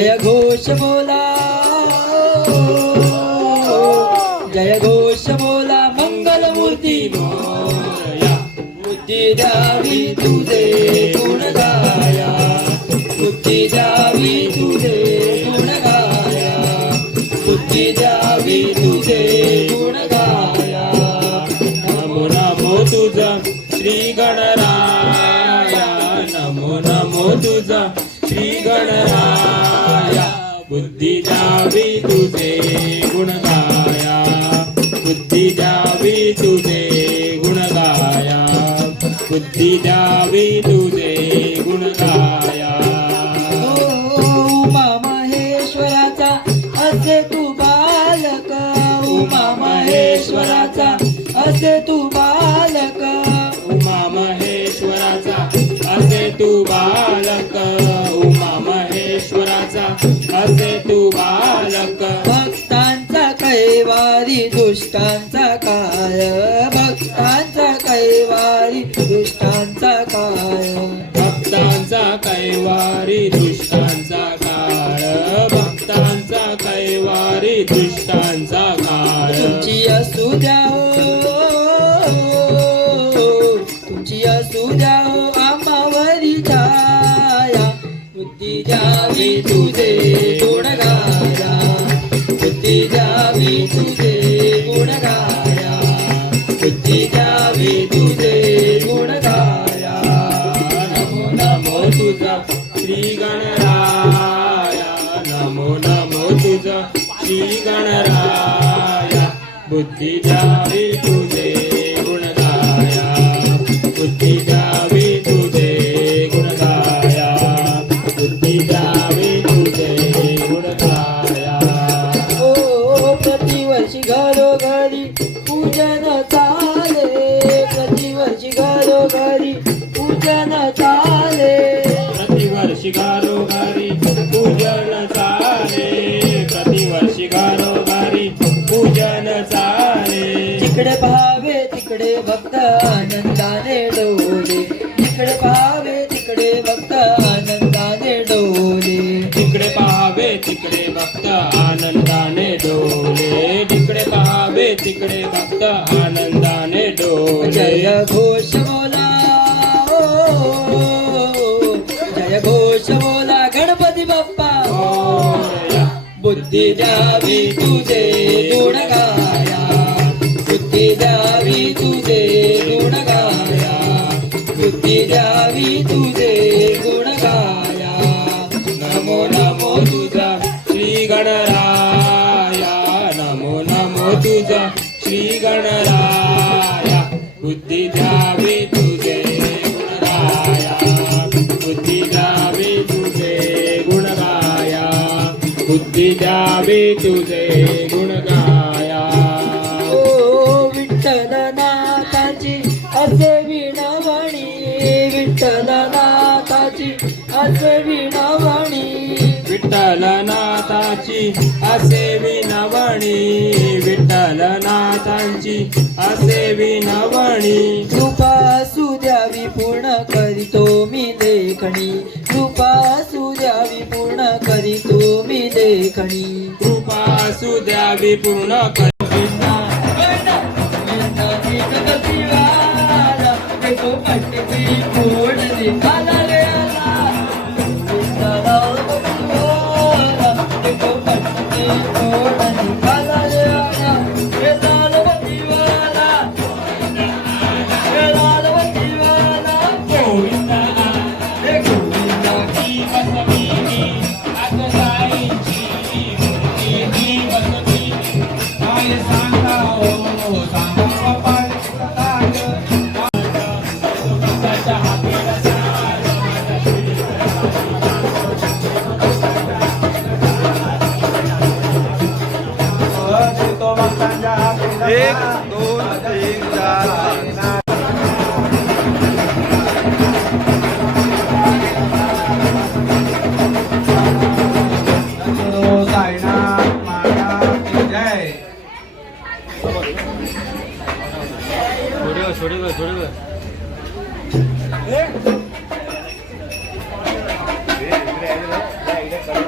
जय घोष बोला. जय घोष बोला मंगल मूर्ती मोरया बुद्धी द्यावी तुझे गुण गाया. बुद्धी द्यावी तुझे गुण गाया. बुद्धी द्यावी तुझे बुद्धी द्यावी तुझे गुण गाया उमा महेश्वराचा असे तू बालक. उमा महेश्वराचा असे तू बालक. उमा महेश्वराचा असे तू बालक. उमा महेश्वराचा असे तू बालक. भक्तांचा कैवारी दुष्टांचा काय? भक्तांचा कैवारी दुष्टांचा काळ. भक्तांचा कैवारी दुष्टांचा काळ. तुमची असू द्या हो. तुमची असू द्या हो आम्हावरी छाया. बुद्धी द्यावी तुझे गुण बुद्धी जय घोष बोला जय घोष बोला गणपती बाप्पा मोरया. बुद्धी द्यावी तुझे गुण बुद्धी द्यावी तुझे गुणगाया. ओ विठ्ठल नाथाची असे विणवणी. विठ्ठल नाथाची असे विणवणी. विठ्ठलनाथाची असे विनवणी विठ्ठलनाथांची असे विनवणी कृपा सुद्यावी पूर्ण करीतो मी लेखणी. कृपा करीतो मी कृपा सुद्यावी पूर्ण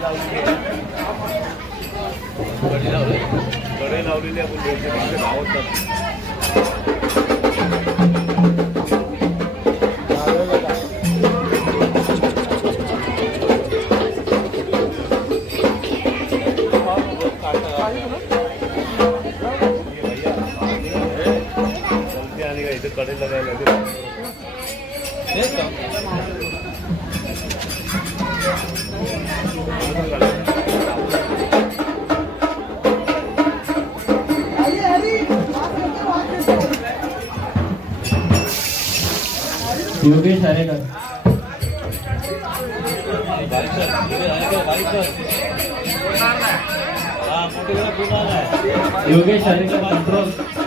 कढई लावलेली आपण दोनशे भावच योगेश आरेकर योगेश आरेकर कंट्रोल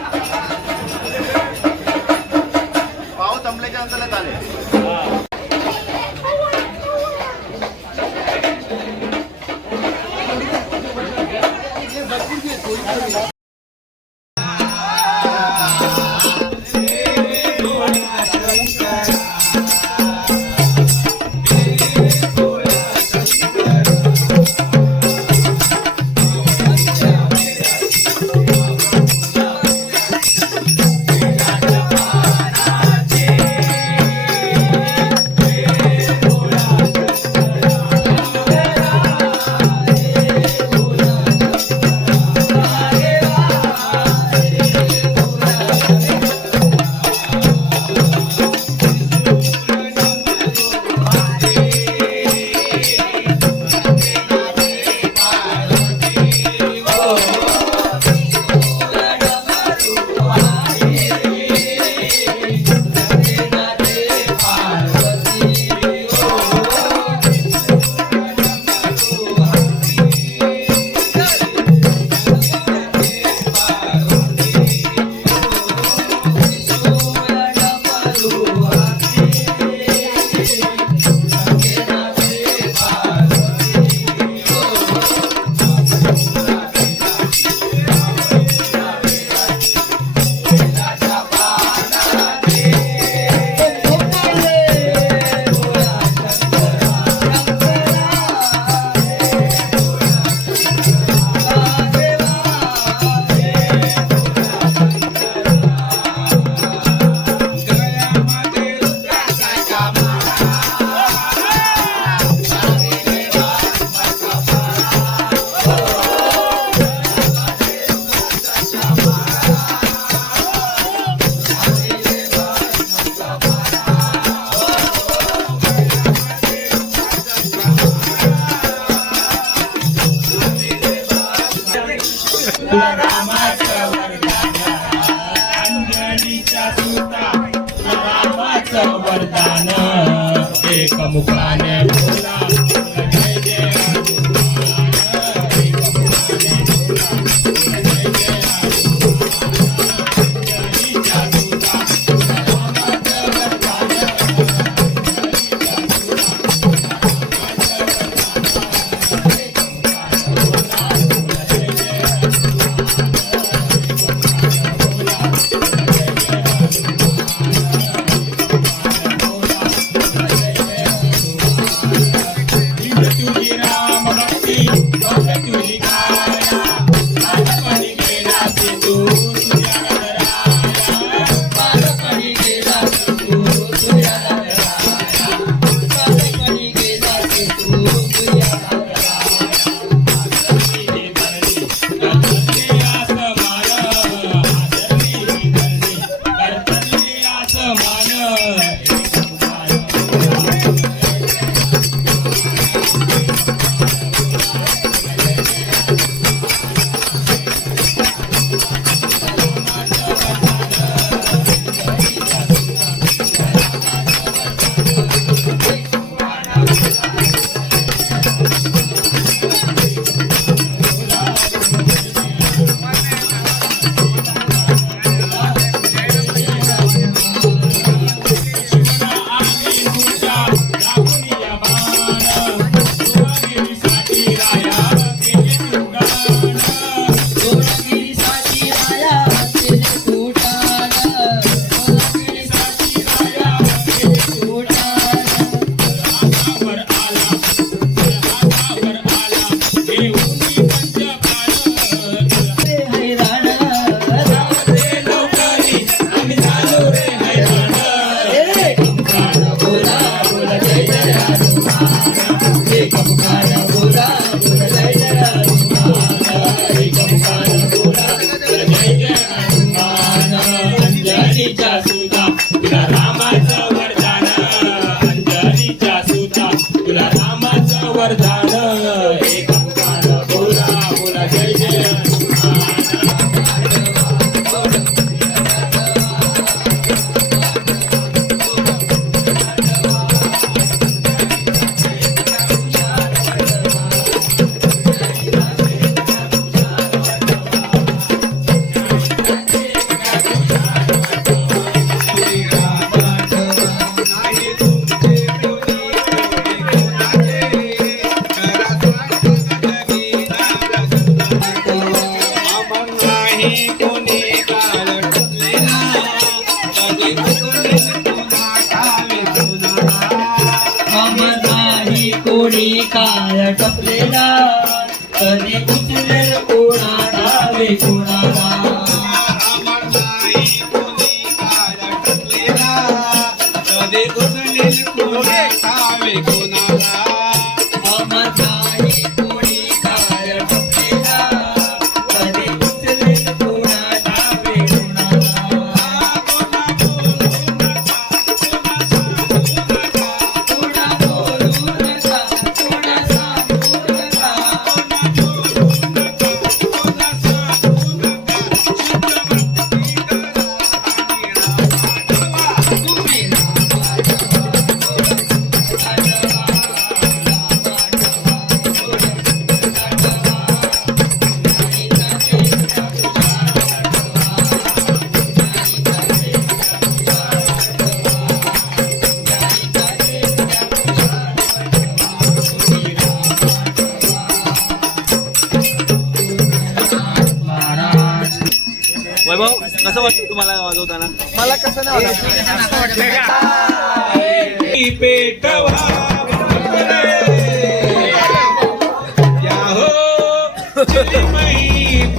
कसं वाटतं तुम्हाला वाजवताना? मला कसं नाही वाटत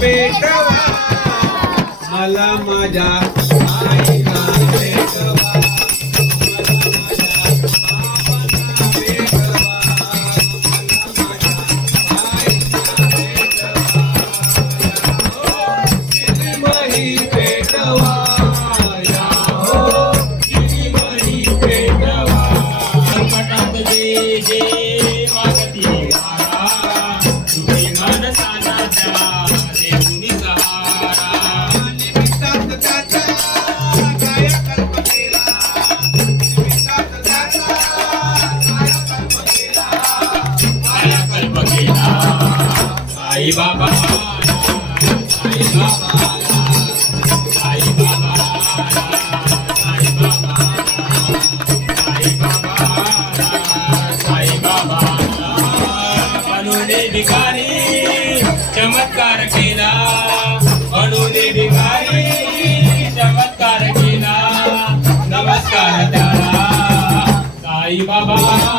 पेटवा. मला माझ्या भिकारी चमत्कार केला. म्हणून भिकारी चमत्कार केला. नमस्कार त्याला. साईबाबा.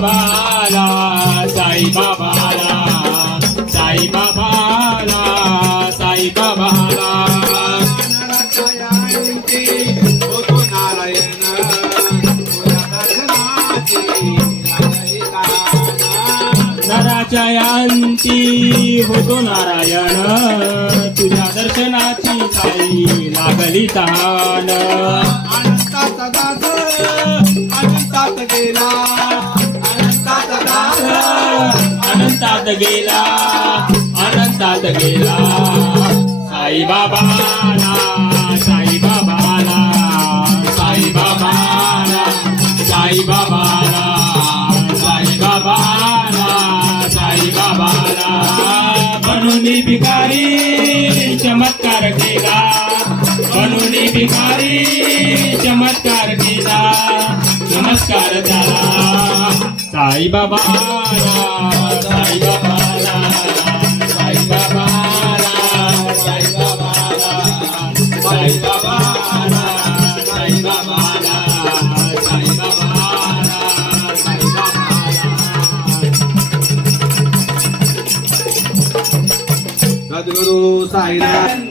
बाबाला साई बाबाला साई बाबाला साई बाबाला. होतो नारायण तुझ्या दर्शनाची साई लागली तहान अनंतात गेला. अनंतात गेला अनंतात गेला. साईबाबाला साईबाबाला साईबाबाला साईबाबाला साईबाबाला साईबाबाला. म्हणून भिकारी चमत्कार केला. म्हणून भिकारी चमत्कार केला. नमस्कार झाला సాయి బాబా సాయి బాబా సాయి బాబా సాయి బాబా సాయి బాబా సాయి బాబా సాయి బాబా సద్గురు సాయినాథ్.